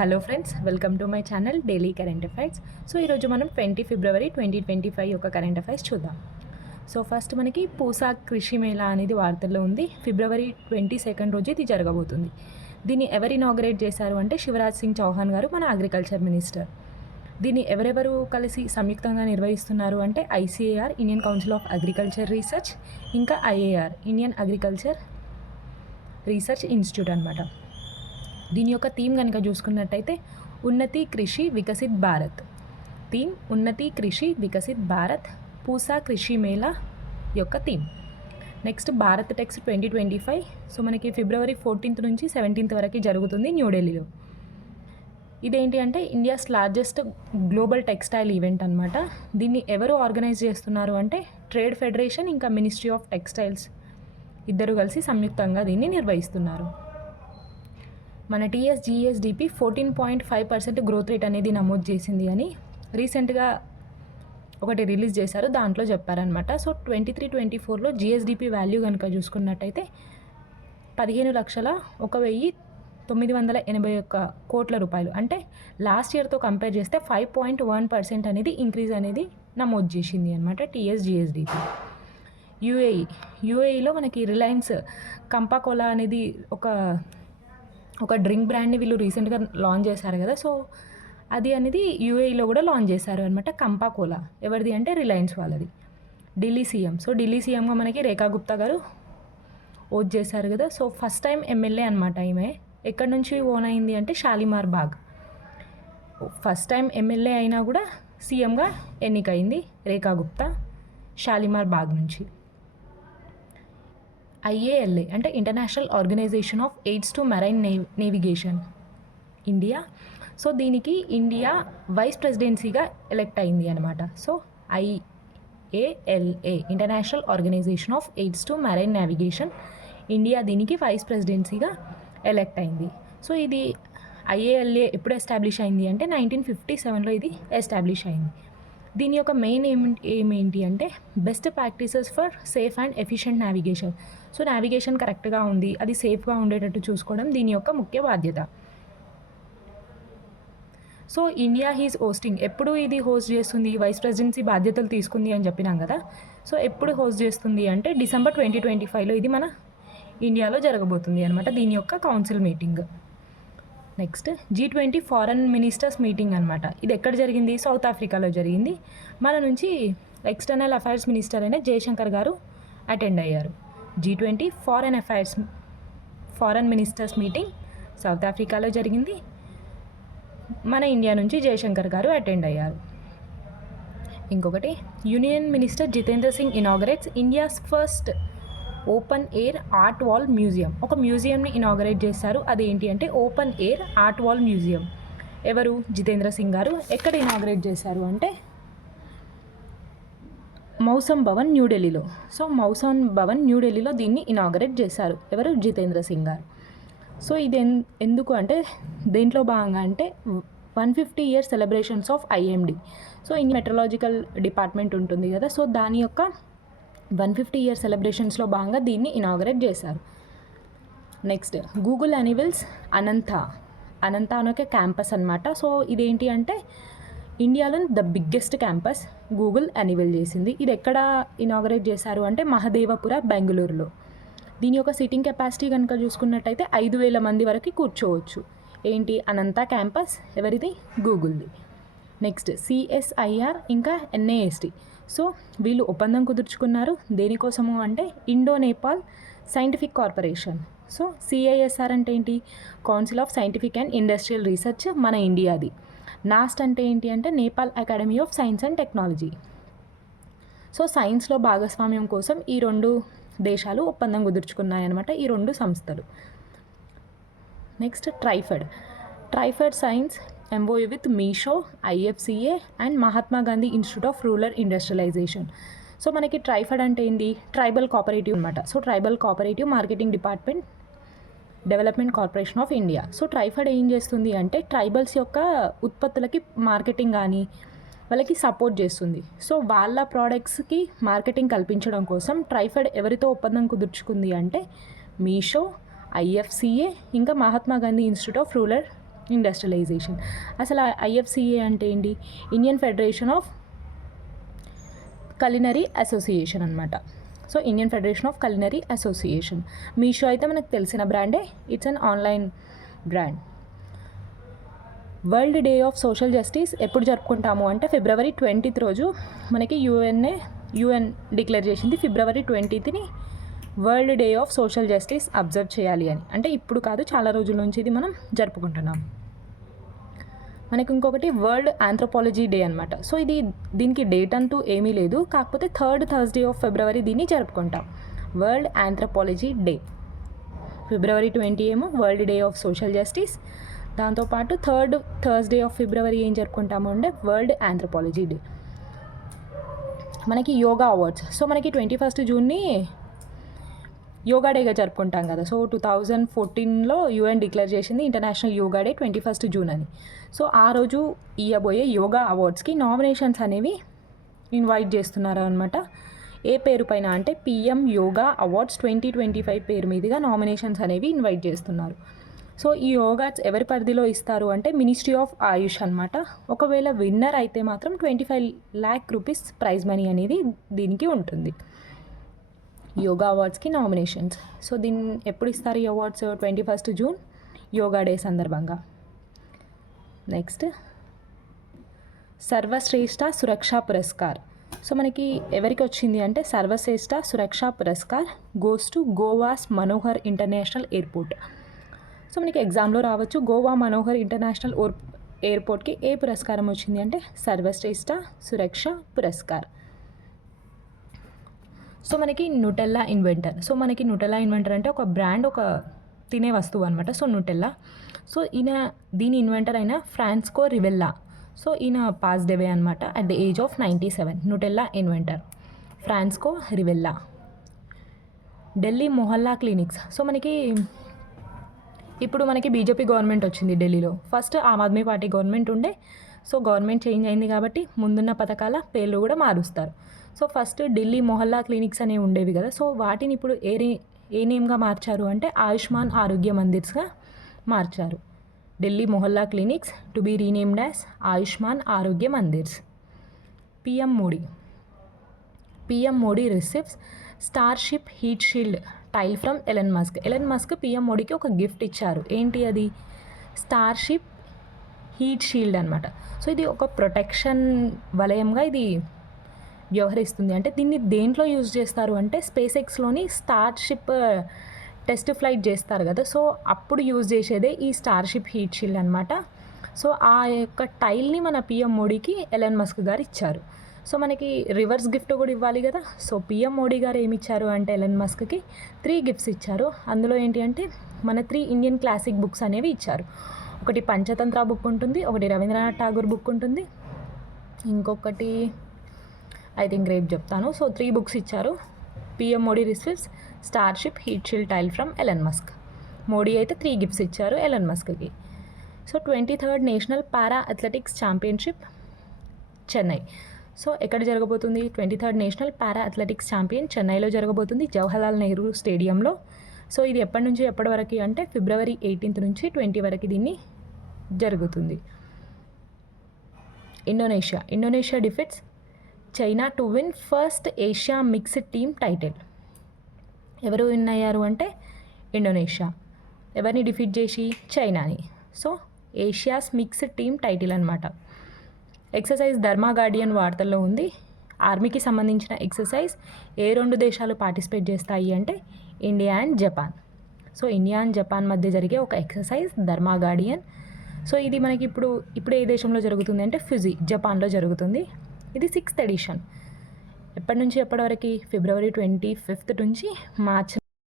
Hello friends, welcome to my channel daily current affairs. So ఈరోజు మనం 20 ఫిబ్రవరి 2025 యొక్క current affairs చూద్దాం. సో ఫస్ట్ మనకి పూసా కృషి మేళా అనేది వార్తల్లో ఉంది. ఫిబ్రవరి 22 రోజు ఇది జరగబోతుంది. దీన్ని ఎవరు ఇనాగరేట్ చేశారు అంటే శివరాజ్ సింగ్ చౌహాన్ గారు, మన అగ్రికల్చర్ మినిస్టర్. దీన్ని ఎవరెవరు కలిసి సంయుక్తంగా నిర్వహిస్తున్నారు అంటే ICAR, Indian council of agriculture research, ఇంకా IAR, Indian agriculture research institute అనమాట. దీని యొక్క థీమ్ కనుక చూసుకున్నట్టయితే ఉన్నతి కృషి వికసిత్ భారత్. థీమ్ ఉన్నతి కృషి వికసిత్ భారత్, పూసా కృషి మేళా యొక్క theme. Next Bharat Tex 2025. So మనకి ఫిబ్రవరి 14 నుంచి 17 వరకు జరుగుతుంది న్యూఢిల్లీలో. ఇదేంటి అంటే India's largest global textile event అనమాట. దీన్ని ఎవరు ఆర్గనైజ్ చేస్తున్నారు అంటే ట్రేడ్ ఫెడరేషన్ ఇంకా మినిస్ట్రీ ఆఫ్ టెక్స్టైల్స్ ఇద్దరు కలిసి సంయుక్తంగా దీన్ని నిర్వహిస్తున్నారు. మన TSGSDP 14.5% గ్రోత్ రేట్ అనేది నమోదు చేసింది అని రీసెంట్గా ఒకటి రిలీజ్ చేశారు, దాంట్లో చెప్పారనమాట. సో 23-24లో GSDP వాల్యూ కనుక చూసుకున్నట్టయితే 15,01,981 కోట్ల రూపాయలు. అంటే లాస్ట్ ఇయర్తో కంపేర్ చేస్తే 5.1% అనేది ఇంక్రీజ్ అనేది నమోదు చేసింది అనమాట TSGSDP. యూఏఈలో మనకి రిలయన్స్ కంపాకోలా అనేది ఒక డ్రింక్ బ్రాండ్ని వీళ్ళు రీసెంట్గా లాంచ్ చేశారు కదా. సో అది అనేది యూఏఈలో కూడా లాంచ్ చేశారు అనమాట. కంపాకోలా ఎవరిది అంటే రిలయన్స్ వాళ్ళది. ఢిల్లీ సీఎం. సో ఢిల్లీ సీఎంగా మనకి రేఖా గుప్తా గారు ఓట్ చేశారు కదా. సో ఫస్ట్ టైం ఎమ్మెల్యే అనమాట ఈమె. ఎక్కడి నుంచి ఓన్ అయింది అంటే షాలిమార్ బాగ్. ఫస్ట్ టైం ఎమ్మెల్యే అయినా కూడా సీఎంగా ఎన్నికైంది రేఖా గుప్తా షాలిమార్ బాగ్ నుంచి. IALA అంటే international organization of aids to marine navigation India. So దీనికి ఇండియా వైస్ ప్రెసిడెన్సీగా ఎలెక్ట్ అయింది అనమాట. So IALA international organization of aids to marine navigation India దీనికి వైస్ ప్రెసిడెన్సీగా ఎలెక్ట్ అయింది. సో ఇది IALA ఎప్పుడు ఎస్టాబ్లిష్ అయింది అంటే 1957లో ఇది ఎస్టాబ్లిష్ అయింది. దీని యొక్క మెయిన్ ఏమేంటి అంటే best practices for safe and efficient navigation. So navigation కరెక్ట్గా ఉంది, అది సేఫ్గా ఉండేటట్టు చూసుకోవడం దీని యొక్క ముఖ్య బాధ్యత. So India is hosting. ఎప్పుడు ఇది హోస్ట్ చేస్తుంది, వైస్ ప్రెసిడెన్సీ బాధ్యతలు తీసుకుంది అని చెప్పినాం కదా. సో ఎప్పుడు హోస్ట్ చేస్తుంది అంటే డిసెంబర్ 2025లో ఇది మన ఇండియాలో జరగబోతుంది అనమాట, దీని యొక్క council meeting. Next G20 foreign ministers meeting అనమాట. ఇది ఎక్కడ జరిగింది? సౌత్ ఆఫ్రికాలో జరిగింది. మన నుంచి ఎక్స్టర్నల్ అఫైర్స్ మినిస్టర్ అయిన జయశంకర్ గారు అటెండ్ అయ్యారు. G20 foreign ministers meeting south ఆఫ్రికాలో జరిగింది. మన ఇండియా నుంచి జయశంకర్ గారు అటెండ్ అయ్యారు. ఇంకొకటి union minister Jitendra Singh inaugurates India's first open air art wall museum. ఒక మ్యూజియంని ఇనాగరేట్ చేశారు. అదేంటి అంటే open air art wall museum. ఎవరు? జితేంద్ర సింగ్ గారు. ఎక్కడ ఇనాగరేట్ చేశారు అంటే మౌసమ్ భవన్ న్యూఢిల్లీలో. సో మౌసమ్ భవన్ న్యూఢిల్లీలో దీన్ని ఇనాగరేట్ చేశారు. ఎవరు? జితేంద్ర సింగ్ గారు. సో ఇది ఎందుకు అంటే దేంట్లో భాగంగా అంటే 150 years celebrations of IMD. So Indian metrological department ఉంటుంది కదా. సో దాని యొక్క 150 years సెలబ్రేషన్స్లో భాగంగా దీన్ని ఇనాగరేట్ చేశారు. నెక్స్ట్ గూగుల్ అనివల్స్ అనంత అనే ఒక క్యాంపస్ అనమాట. సో ఇదేంటి అంటే ఇండియాలో ద బిగ్గెస్ట్ క్యాంపస్ గూగుల్ అనివల్ చేసింది. ఇది ఎక్కడ ఇనాగరేట్ చేశారు అంటే మహదేవపుర, బెంగళూరులో. దీని యొక్క సిట్టింగ్ కెపాసిటీ కనుక చూసుకున్నట్టయితే 5,000 మంది వరకు కూర్చోవచ్చు. ఏంటి? అనంత క్యాంపస్ ఎవరిది? గూగుల్ది. నెక్స్ట్ CSIR ఇంకా NASD. సో వీళ్ళు ఒప్పందం కుదుర్చుకున్నారు. దేనికోసము అంటే Indo Nepal scientific corporation. So CISR అంటే ఏంటి? Council of scientific and industrial research, మన ఇండియాది. NAST అంటే ఏంటి అంటే Nepal academy of science and technology. So సైన్స్లో భాగస్వామ్యం కోసం ఈ రెండు దేశాలు ఒప్పందం కుదుర్చుకున్నాయన్నమాట, ఈ రెండు సంస్థలు. Next TRIFED signs MOU with Meesho, IFCA and Mahatma Gandhi institute of rural industrialization. So మనకి ట్రైఫెడ్ అంటే ఏంటి? ట్రైబల్ కోఆపరేటివ్ అనమాట. So tribal cooperative marketing department, development corporation of India. So TRIFED ఏం చేస్తుంది అంటే ట్రైబల్స్ యొక్క ఉత్పత్తులకి మార్కెటింగ్ కానీ వాళ్ళకి సపోర్ట్ చేస్తుంది. సో వాళ్ళ ప్రోడక్ట్స్కి మార్కెటింగ్ కల్పించడం కోసం ట్రైఫెడ్ ఎవరితో ఒప్పందం కుదుర్చుకుంది అంటే మీషో, IFCA ఇంకా Mahatma Gandhi institute of rural industrialisation. అసలు ఐఎఫ్సిఏ అంటే ఏంటి? Indian federation of culinary association అనమాట. So Indian federation of culinary association. Meesho అయితే మనకు తెలిసిన బ్రాండే, it's an online brand. World day of social justice ఎప్పుడు జరుపుకుంటాము అంటే February 20th రోజు మనకి యుఎన్ డిక్లేర్ చేసింది February 20th world day of social justice observe చేయాలి అని. అంటే ఇప్పుడు కాదు, చాలా రోజుల నుంచి ఇది మనం జరుపుకుంటున్నాం. మనకి ఇంకొకటి వరల్డ్ ఆంథ్రోపాలజీ డే అనమాట. సో దీనికి డేట్ అంటూ ఏమీ లేదు, కాకపోతే 3rd Thursday of February దీన్ని జరుపుకుంటాం. World anthropology day. February 20 ఏమో world day of social justice, దాంతోపాటు 3rd Thursday of February ఏం జరుపుకుంటాము అంటే వరల్డ్ ఆంథ్రోపాలజీ డే. మనకి యోగా అవార్డ్స్. సో మనకి 21st జూన్ని యోగా డేగా జరుపుకుంటాం కదా. సో 2014లో యుఎన్ డిక్లేర్ చేసింది international yoga day 21st June అని. సో ఆ రోజు ఇవ్వబోయే యోగా అవార్డ్స్కి నామినేషన్స్ అనేవి ఇన్వైట్ చేస్తున్నారు అనమాట. ఏ పేరు పైన అంటే PM యోగా అవార్డ్స్ 2025 పేరు మీదుగా నామినేషన్స్ అనేవి ఇన్వైట్ చేస్తున్నారు. సో ఈ యోగాస్ ఎవరి పరిధిలో ఇస్తారు అంటే మినిస్ట్రీ ఆఫ్ ఆయుష్ అనమాట. ఒకవేళ విన్నర్ అయితే మాత్రం 25 lakh rupees ప్రైజ్ మనీ అనేది దీనికి ఉంటుంది. యోగా అవార్డ్స్కి నామినేషన్స్. సో దీన్ని ఎప్పుడు ఇస్తారు ఈ awards? 21st June yoga day సందర్భంగా. నెక్స్ట్ సర్వశ్రేష్ఠ సురక్షా పురస్కార్. సో మనకి ఎవరికి వచ్చింది అంటే Sarvashreshtha Suraksha Puraskar goes to Goa's Manohar international airport. So మనకి ఎగ్జామ్లో రావచ్చు, గోవా మనోహర్ ఇంటర్నేషనల్ ఎయిర్పోర్ట్కి ఏ పురస్కారం వచ్చింది అంటే సర్వశ్రేష్ఠ సురక్షా పురస్కార్. సో మనకి న్యూటెల్లా ఇన్వెంటర్. సో మనకి న్యూటెల్లా ఇన్వెంటర్ అంటే ఒక బ్రాండ్, ఒక తినే వస్తువు అనమాట. So Nutella. సో దీని ఇన్వెంటర్ అయిన ఫ్రాన్సిస్కో రివెల్లా. సో ఈయన పాస్డ్ అవే అనమాట at the age of 97. Nutella inventor Francesco Rivella. Delhi Mohalla clinics. So ఇప్పుడు మనకి బీజేపీ గవర్నమెంట్ వచ్చింది ఢిల్లీలో. First Aam Aadmi party government ఉండే. సో గవర్నమెంట్ చేంజ్ అయింది కాబట్టి ముందున్న పథకాల పేర్లు కూడా మారుస్తారు. So first Delhi Mohalla clinics అనేవి ఉండేవి కదా. సో వాటిని ఇప్పుడు ఏ నేమ్గా మార్చారు అంటే ఆయుష్మాన్ ఆరోగ్య మందిర్స్గా మార్చారు. Delhi Mohalla clinics to be renamed as Ayushman Arogya Mandirs. PM Modi receives starship heat shield tile from Elon Musk. Elon Musk PM మోడీకి ఒక గిఫ్ట్ ఇచ్చారు. ఏంటి అది? స్టార్షిప్ హీట్ షీల్డ్ అనమాట. సో ఇది ఒక ప్రొటెక్షన్ వలయంగా ఇది వ్యవహరిస్తుంది. అంటే దీన్ని దేంట్లో యూజ్ చేస్తారు అంటే స్పేస్ ఎక్స్లోని స్టార్షిప్ టెస్ట్ ఫ్లైట్ చేస్తారు కదా. సో అప్పుడు యూజ్ చేసేదే ఈ స్టార్షిప్ హీట్ షీల్డ్ అనమాట. సో ఆ యొక్క టైల్ని మన PM మోడీకి ఎలన్ మస్క్ గారు ఇచ్చారు. సో మనకి రివర్స్ గిఫ్ట్ కూడా ఇవ్వాలి కదా. సో PM మోడీ గారు ఏమి ఇచ్చారు అంటే ఎలన్ మస్క్కి 3 గిఫ్ట్స్ ఇచ్చారు. అందులో ఏంటి అంటే మన 3 ఇండియన్ క్లాసిక్ బుక్స్ అనేవి ఇచ్చారు. ఒకటి పంచతంత్ర బుక్ ఉంటుంది, ఒకటి రవీంద్రనాథ్ ఠాగూర్ బుక్ ఉంటుంది, ఇంకొకటి ఐ థింక్ రేపు చెప్తాను. సో 3 బుక్స్ ఇచ్చారు. PM Modi receives starship heat shield tile from Elon Musk. Modi అయితే 3 గిఫ్ట్స్ ఇచ్చారు ఎలన్ మస్క్కి. So 23rd national para athletics championship Chennai. So ఎక్కడ జరగబోతుంది? 23rd national para athletics champion చెన్నైలో జరగబోతుంది, జవహర్లాల్ నెహ్రూ స్టేడియంలో. సో ఇది ఎప్పటి నుంచి ఎప్పటి వరకు అంటే February 18th నుంచి 20 వరకు దీన్ని జరుగుతుంది. Indonesia defeats China to win first Asia mixed team title. ఎవరు విన్ అయ్యారు అంటే ఇండోనేషియా. ఎవరిని డిఫీట్ చేసి? చైనాని. So Asia's mixed team title అనమాట. ఎక్సర్సైజ్ ధర్మా గార్డియన్ వార్తల్లో ఉంది. ఆర్మీకి సంబంధించిన ఎక్సర్సైజ్ ఏ 2 దేశాలు పార్టిసిపేట్ చేస్తాయి అంటే India and Japan. So India and Japan మధ్య జరిగే ఒక ఎక్సర్సైజ్ ధర్మా గార్డియన్. సో ఇది మనకి ఇప్పుడు ఏ దేశంలో జరుగుతుంది అంటే ఫిజీ, జపాన్లో జరుగుతుంది. ఇది 6th ఎడిషన్. ఎప్పటి నుంచి ఎప్పటి వరకు? February 25th నుంచి March